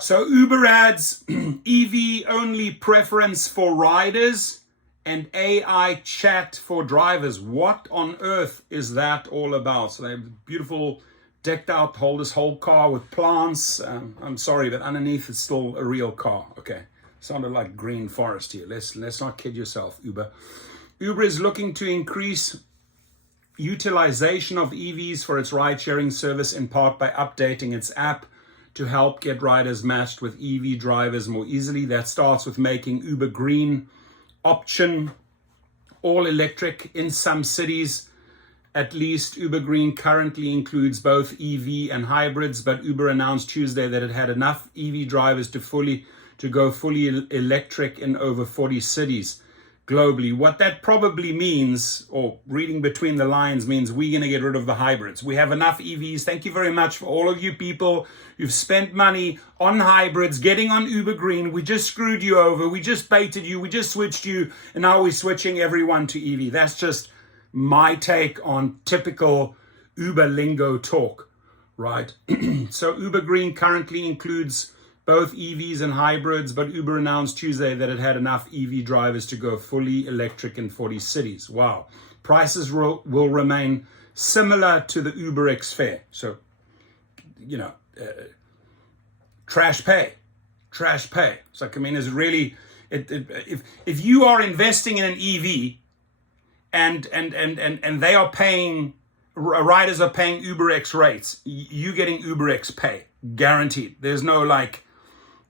So Uber adds EV only preference for riders and AI chat for drivers. What on earth is that all about? So they have beautiful decked out, this whole car with plants. I'm sorry, but underneath it's still a real car. Okay, sounded like green forest here. Let's not kid yourself, Uber. Uber is looking to increase utilization of EVs for its ride-sharing service, in part by updating its app to help get riders matched with EV drivers more easily. That starts with making Uber Green option all electric in some cities. At least Uber Green currently includes both EV and hybrids, but Uber announced Tuesday that it had enough EV drivers to go fully electric in over 40 cities globally. What that probably means, or reading between the lines, means we're going to get rid of the hybrids. We have enough EVs. Thank you very much for all of you people who've spent money on hybrids, getting on Uber Green. We just screwed you over. We just baited you. We just switched you. And now we're switching everyone to EV. That's just my take on typical Uber lingo talk, right? So Uber Green currently includes both EVs and hybrids, but Uber announced Tuesday that it had enough EV drivers to go fully electric in 40 cities. Wow. Prices will remain similar to the UberX fare. So, trash pay. It's like, I mean, it's really, if you are investing in an EV and they are paying, riders are paying UberX rates, you getting UberX pay, guaranteed. There's no like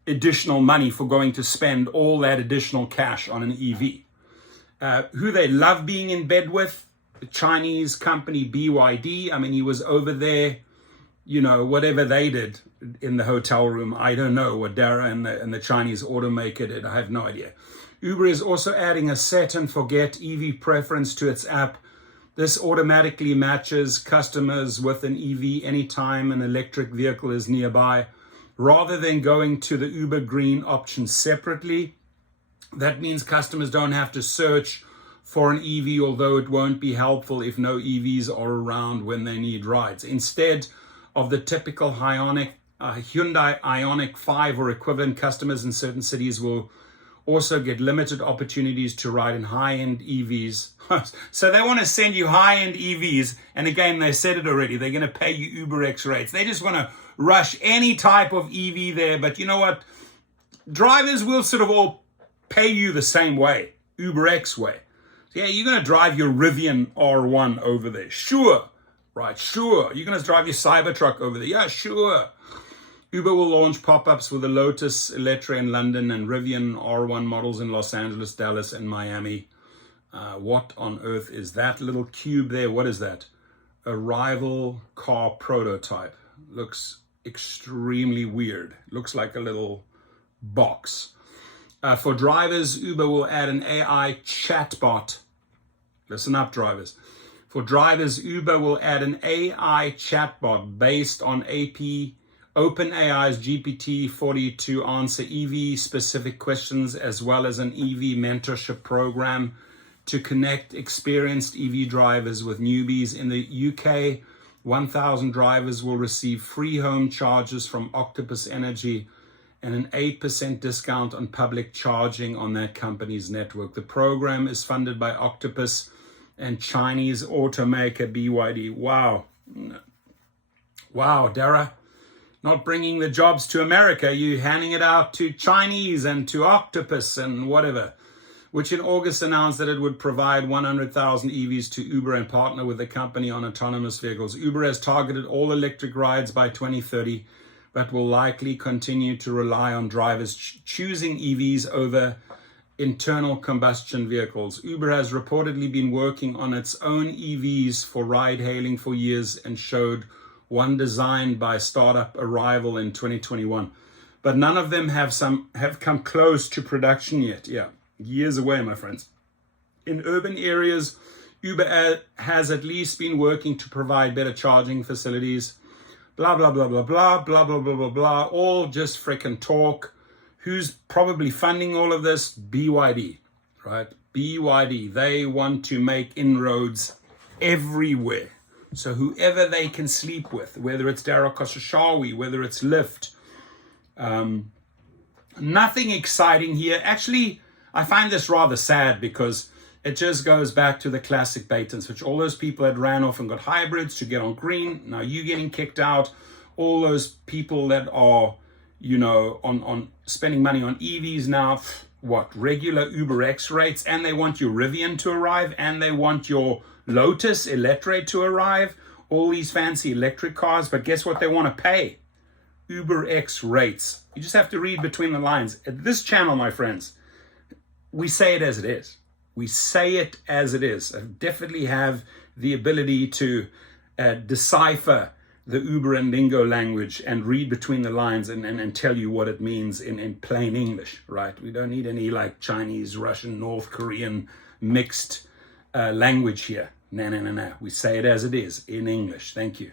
additional money for going to spend all that additional cash on an EV. Who they love being in bed with, the Chinese company BYD. I mean, he was over there, whatever they did in the hotel room. I don't know what Dara and the Chinese automaker did. I have no idea. Uber is also adding a set and forget EV preference to its app. This automatically matches customers with an EV anytime an electric vehicle is nearby, rather than going to the Uber Green option separately. That means customers don't have to search for an EV, although it won't be helpful if no EVs are around when they need rides. Instead of the typical Hyundai Ioniq 5 or equivalent, customers in certain cities will also get limited opportunities to ride in high-end EVs. So they want to send you high-end EVs, and again, they said it already, they're going to pay you UberX rates. They just want to rush any type of EV there, but you know what? Drivers will sort of all pay you the same way, UberX way. So yeah, you're going to drive your Rivian R1 over there. Sure, right, sure. You're going to drive your Cybertruck over there. Yeah, sure. Uber will launch pop-ups with the Lotus Eletre in London and Rivian R1 models in Los Angeles, Dallas, and Miami. What on earth is that little cube there? What is that? A rival car prototype. Looks extremely weird. Looks like a little box. For drivers, Uber will add an AI chatbot. Listen up, drivers. For drivers, Uber will add an AI chatbot based on OpenAI's GPT-40 to answer EV-specific questions, as well as an EV mentorship program to connect experienced EV drivers with newbies. In the UK, 1,000 drivers will receive free home charges from Octopus Energy and an 8% discount on public charging on that company's network. The program is funded by Octopus and Chinese automaker BYD. Wow. Wow, Dara. Not bringing the jobs to America, you handing it out to Chinese and to Octopus and whatever, which in August announced that it would provide 100,000 EVs to Uber and partner with the company on autonomous vehicles. Uber has targeted all electric rides by 2030, but will likely continue to rely on drivers choosing EVs over internal combustion vehicles. Uber has reportedly been working on its own EVs for ride-hailing for years and showed one designed by startup Arrival in 2021. But none of them have come close to production yet. Yeah, years away, my friends. In urban areas, Uber has at least been working to provide better charging facilities. Blah, blah, blah, blah, blah, blah, blah, blah, blah, blah. All just freaking talk. Who's probably funding all of this? BYD, right? BYD. They want to make inroads everywhere. So whoever they can sleep with, whether it's Dara Khosrowshahi, whether it's LYFT, Nothing exciting here. Actually, I find this rather sad because it just goes back to the classic bait and switch. All those people that ran off and got hybrids to get on green, now you getting kicked out. All those people that are, you know, on spending money on EVs now, what, regular UberX rates, and they want your Rivian to arrive, and they want your Lotus Electric to arrive, all these fancy electric cars, but guess what they want to pay? UberX rates. You just have to read between the lines. At this channel, my friends, we say it as it is. We say it as it is. I definitely have the ability to decipher the Uber and lingo language and read between the lines and tell you what it means in plain English, right? We don't need any like Chinese, Russian, North Korean mixed language here. No. We say it as it is in English. Thank you.